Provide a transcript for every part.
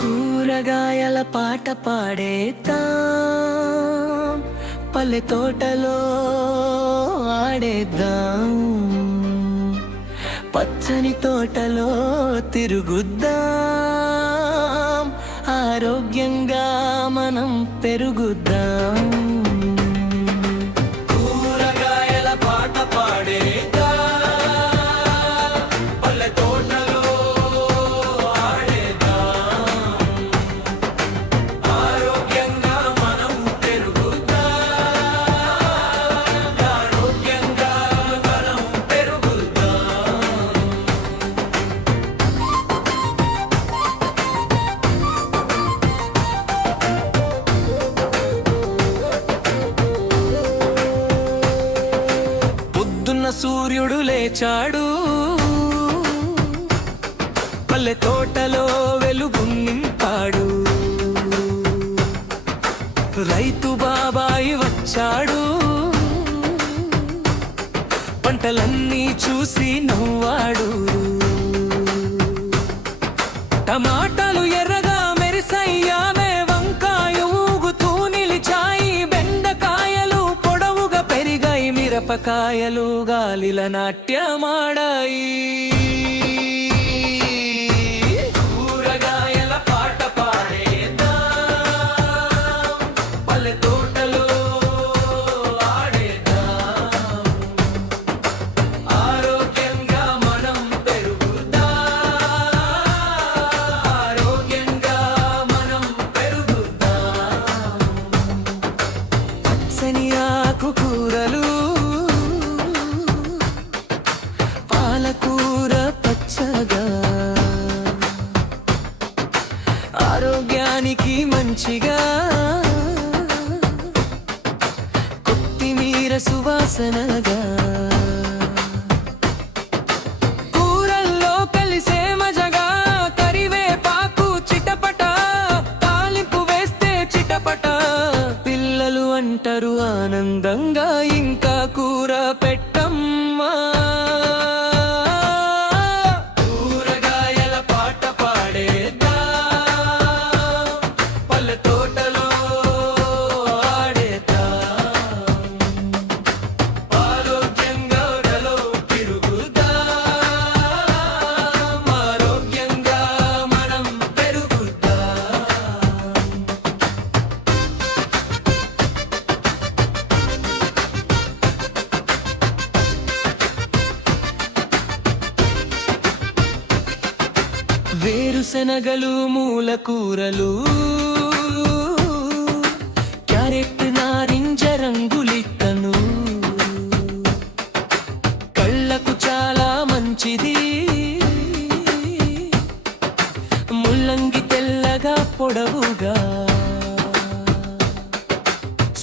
కూరగాయల పాట పాడేద్దాం, పల్లె తోటలో ఆడేద్దాం, పచ్చని తోటలో తిరుగుద్దాం, ఆరోగ్యంగా మనం పెరుగుద్దాం. కూరగాయల పాట పాడేద్దాం, పల్లె తోటలో ఆడేద్దాం, ఆరోగ్యంగా మనం పెరుగుద్దాం, ఆరోగ్యంగా మనం పెరుగుద్దాం. పొద్దున్న సూర్యుడు లేచాడు, పల్లె తోటలో వెలుగు నింపాడు. రైతు బాబాయి వచ్చాడు, పంటలన్నీ చూసి నవ్వాడు. టమాటాలు ఎర్రగా మెరిసయ్యామే, వంకాయ ఊగుతూ నిలిచాయి, బెండకాయలు పొడవుగా పెరిగాయి, మిరపకాయలు గాలిల నాట్యమాడాయి. కూరగాయల పాట పాడేద్దాం, పల్లె తోటలో ఆడేద్దాం, ఆరోగ్యంగా మనం పెరుగుద్దాం, ఆరోగ్యంగా మనం పెరుగుద్దాం. పచ్చని ఆకుకూరలు, పాలకూర పచ్చగా, ఆరోగ్యానికి మంచిగా, కొత్తిమీర సువాసనగా, కూరల్లో కలిసే మజగా, కరివేపాకు చిటపట, తాలింపు వేస్తే చిటపట, పిల్లలు అంటారు ఆనందంగా, ఇంకా కూర పెట్టమ్మా. కూరగాయల పాట పాడేద్దాం, పల్లె తోటలో ఆడేద్దాం, ఆరోగ్యంగా గలో తిరుగుదాం, ఆరోగ్యంగా మనం పెరుగుదాం. వేరుశనగలు, మూలకూరలు, క్యారెట్, నారింజ రంగులిక్కను, కళ్ళకు చాలా మంచిది, ముల్లంగి తెల్లగా పొడవుగా,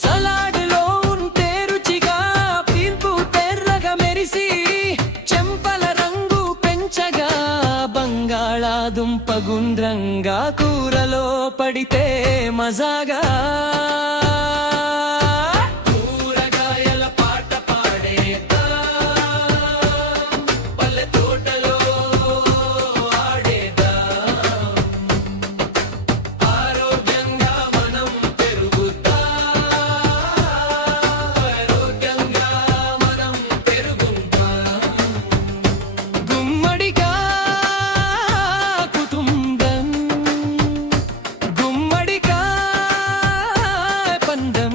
సలాడులో ఉంటే రుచిగా, పీల్పు తెర్రగా మెరిసి, చెంపల రంగు పెంచగా, బంగాళాదుంప గుండ్రంగా, కూరలో పడితే మజాగా. కూరగాయల పాట పాడేద్దాం, పల్లె తోటలో ఆడేద్దాం, ఆరోగ్యంగా మనం పెరుగుద్దాం, ఆరోగ్యంగా మనం పెరుగుతాం. గుమ్మడిగా కుటుంబం, గుమ్మడికాయ పందెం,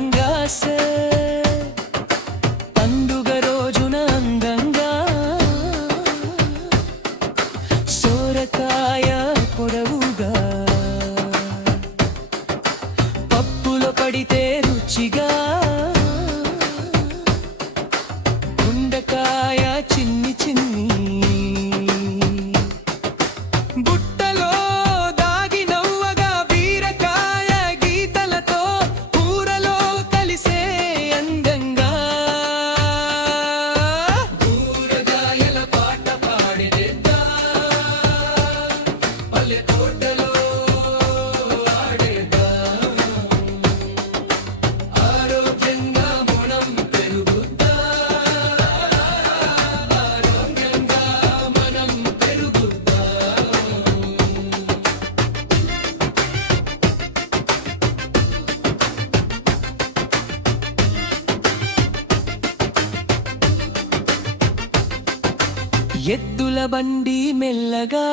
ఎద్దుల బండి మెల్లగా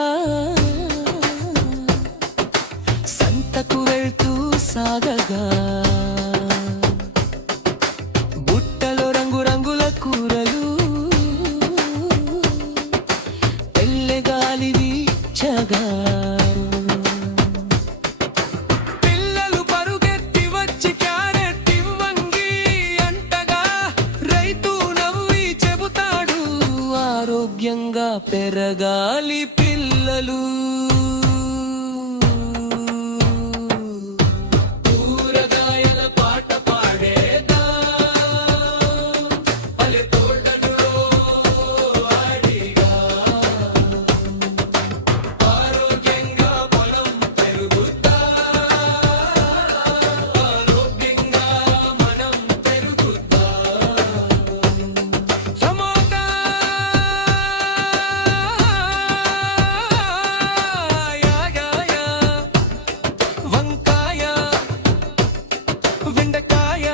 సంతకు వెళ్తూ సాగగా, బుట్టలో రంగురంగుల కూరలు తెల్లగాలి వీచగా, పిల్లలు పరుగెత్తి వచ్చి క్యారెట్ ఇవ్వంగి అంటగా, రైతు నవ్వి చెబుతాడు ఆరోగ్యంగా పెరగాలి పిల్లలు. కూరగాయల పాట పాడేదా పల్లె తోటలో ఆడిగా, ఆరోగ్యంగా పొలం పెరుగుతా, ఆరోగ్యంగా మనం పెరుగుతా. టమోటా వంకాయ వెండకాయ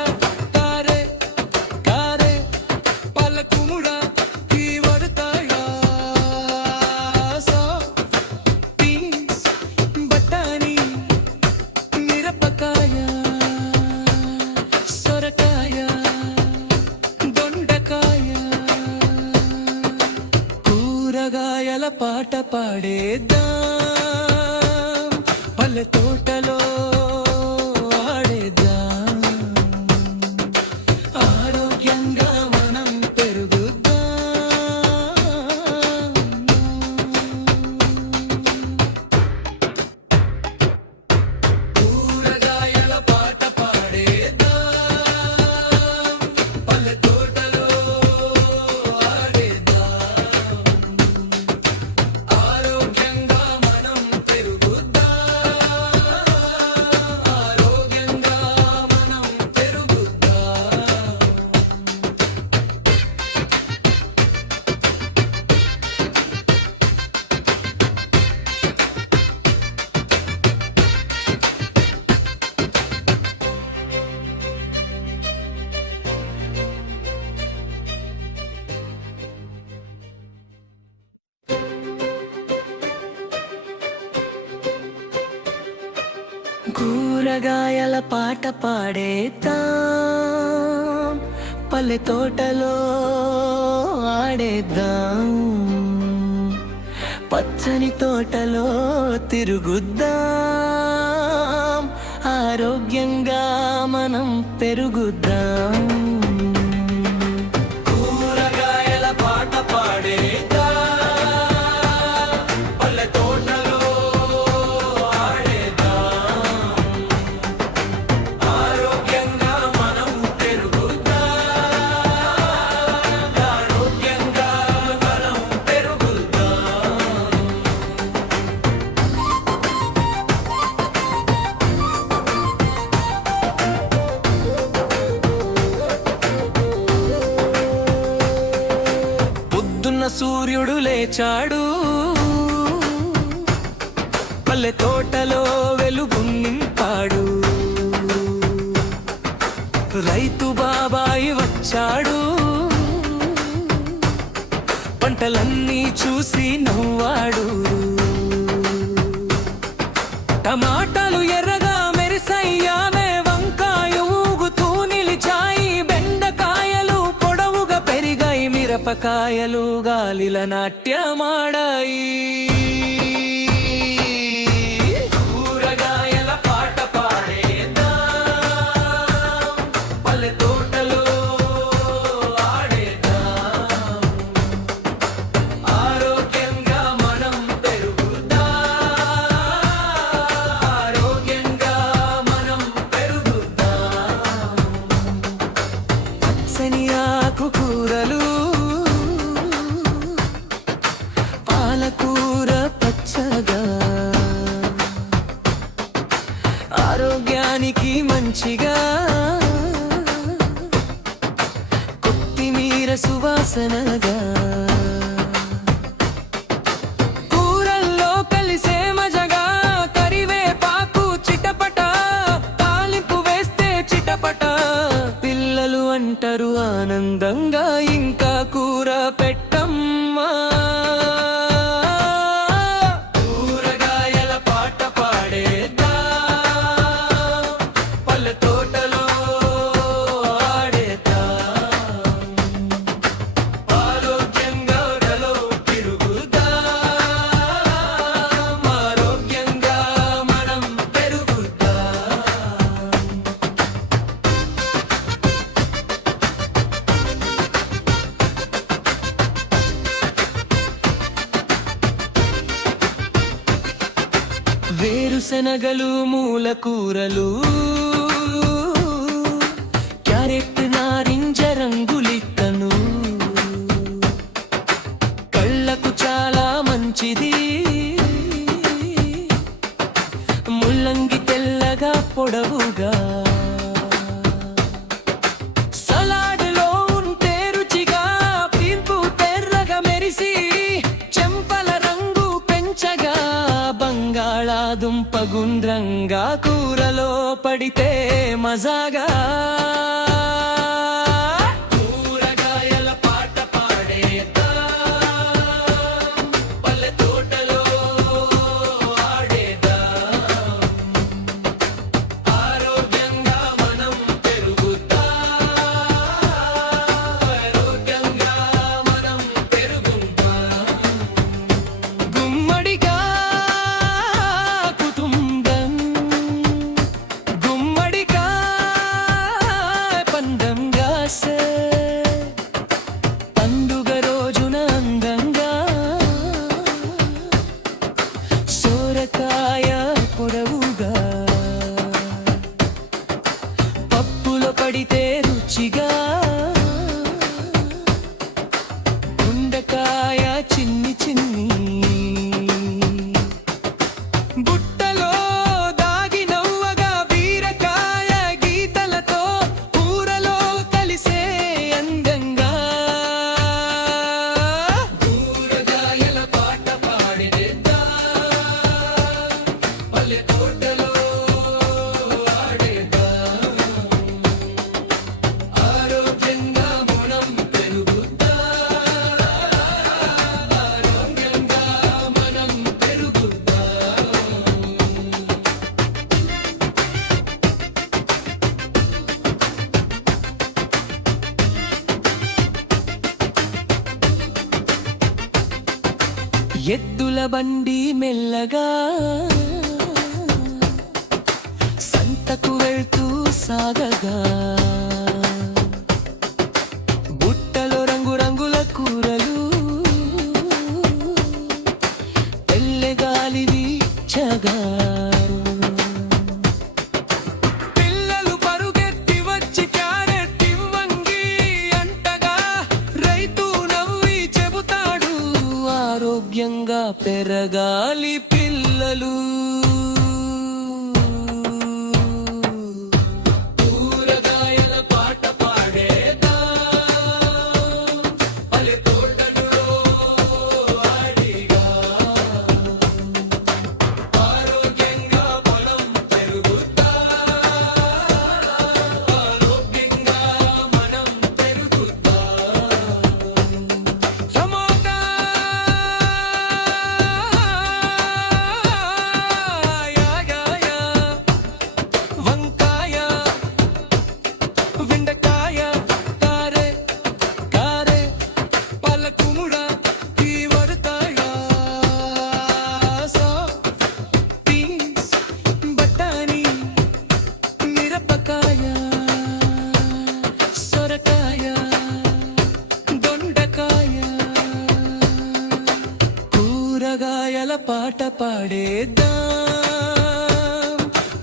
కారే కారే పాలకుముడ కీవడతాయ, బీన్స్ బఠానీ మిరపకాయ సొరకాయ దొండకాయ. కూరగాయల పాట పాడేద్దాం పల్లె తోటలో ఆడేద్దాం, ఆరోగ్యంగా మనం పెరుగుదాం. కూరగాయల పాట పాడేద్దాం పల్లె తోటలో ఆడేద్దాం, ఆరోగ్యంగా మనం పెరుగుదాం, ఆరోగ్యంగా మనం పెరుగుదాం. కూరగాయల పాట పాడేద్దాం పల్లె తోటలో ఆడేద్దాం, పచ్చని తోటలో తిరుగుద్దాం, ఆరోగ్యంగా మనం పెరుగుద్దాం. కూరగాయల పాట పాడేద్దాం పల్లె తోటలో ఆడేద్దాం, ఆరోగ్యంగా మనం పెరుగుద్దాం, ఆరోగ్యంగా మనం పెరుగుద్దాం. పొద్దున్న సూర్యుడు లేచాడు, పల్లె తోటలో వెలుగు నింపాడు, రైతు బాబాయి వచ్చాడు, పంటలన్నీ చూసి నవ్వాడు, టమాటాలు ఎర్రగా మెరిసయ్యావే, వంకాయ ఊగుతూ నిలిచాయి, బెండకాయలు పొడవుగా పెరిగాయి, మిరపకాయలు గాలిల నాట్యమాడాయి. కూరగాయల పాట పాడేద్దాం పల్లె తోటలో ఆడేద్దాం, ఆరోగ్యంగా మనం పెరుగుదాం, ఆరోగ్యంగా మనం పెరుగుదాం. పచ్చని ఆకుకూరలు పాలకూర పచ్చగా, ఆరోగ్యానికి మంచిగా, కొత్తిమీర సువాసనగా, కూరల్లో కలిసే మజగా, కరివేపాకు చిటపట, తాలింపు వేస్తే చిటపట, పిల్లలు అంటారు ఆనందంగా ఇంకా కూర పెట్టమ్మా. వేరుశనగలు మూల కూరలు క్యారెట్ నారింజ రంగులిట్టను కళ్ళకు చాలా మంచిది ముల్లంగి తెల్లగా పొడవుగా సలాడ్లో ఉంటే రుచిగా పీల్పు తెర్రగా మెరిసి చెంపల రంగు పెంచగా బంగాళాదుంప గుండ్రంగా కూరలో పడితే మజాగా పండుగ రోజున అందంగా సోరకాయ పొడవుగా పప్పులో పడితే రుచిగా గుండకాయ చిన్ని చిన్ని బుట్టలో దాగి నవ్వగా బీరకాయ గీతలతో కూరలో కలిసే అందంగా కూరగాయల పాట పాడేదా పల్లె తోటలో ఆడేదా ఆరోగ్యంగా మనం పెరుగుతా ఆరోగ్యంగా మనం పెరుగుతా ఎద్దుల బండి మెల్లగా సంతకు వెళ్తూ సాగగా బుట్టలో రంగురంగుల కూరలు తెల్లగాలి వీచగా పిల్లలు పరుగెత్తి వచ్చి క్యారెట్ ఇవ్వంగి అంటగా రైతు నవ్వి చెబుతాడు ఆరోగ్యంగా పెరగాలి పిల్లలు కూరగాయల పాట పాడేదా పల్లె తోటలో ఆడిగా ఆరోగ్యంగా మనం పెరుగుతా ఆరోగ్యంగా మనం పెరుగుతా సమోసా వంకాయ వెండకాయ కారే కారే పాలకుముడ తీవడకాయ బీన్స్ బఠానీ మిరపకాయ సొరకాయ దొండకాయ కూరగాయల పాట పాడేద్దాం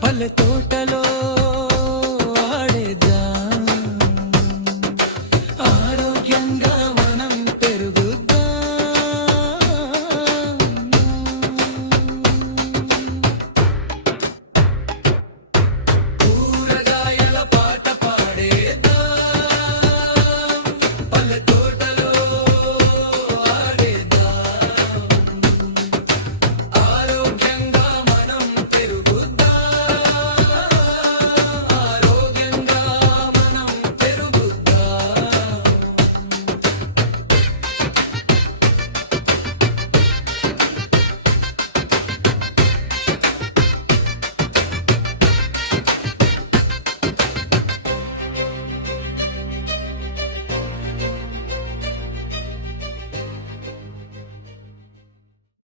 పల్లె తోటలో